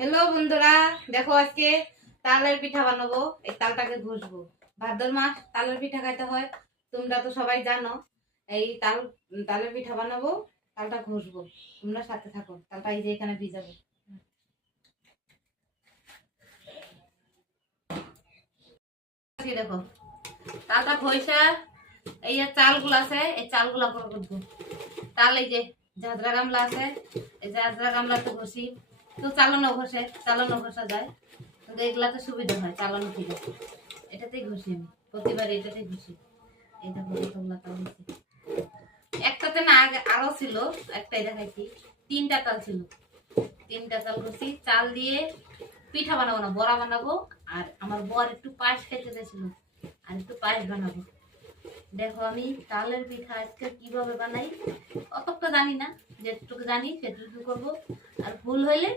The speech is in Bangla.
হ্যালো বন্ধুরা, দেখো আজকে তালের পিঠা বানাবো। এই তালটাকে ঘষবো। ভাদ্র মাস তালের পিঠা খাইতে হয়, তোমরা তো সবাই জানো। এই তালের পিঠা বানাবো, তালটা ঘষবো। তোমরা সাথে থাকো। তালটা এই যে এখানে ভিজাবো। দেখো তালটা ঘষা, এই যে চালগুলো আছে, এই চালগুলা করে করবো। তাল এই যে ঝাঁঝরা গামলা আছে, এই ঝাঁঝরা গামলাতে ঘষি। তো চালানো ঘষে, চালানো ঘষা যায়, কিন্তু এগুলাতে সুবিধা হয় চালানো থেকে। এটাতেই ঘষি আমি, প্রতিবার এটাতেই ঘষি। এই দেখো কতগুলা তাল দিচ্ছি। একটাতে না, আগে আরো ছিল, একটাই দেখাইছি। 3টা তাল ছিল, 3টা তাল ঘষি। চাল দিয়ে পিঠা বানাবো না, বড়া বানাবো। আর আমার বর একটু পায়েস খাইতে চাইছিল, আর একটু পায়েস বানাবো। দেখো আমি তালের পিঠা আজকে কিভাবে বানাই, অতটা জানি না, যেটুকু জানি সেটুকু করবো। আর ভুল হইলে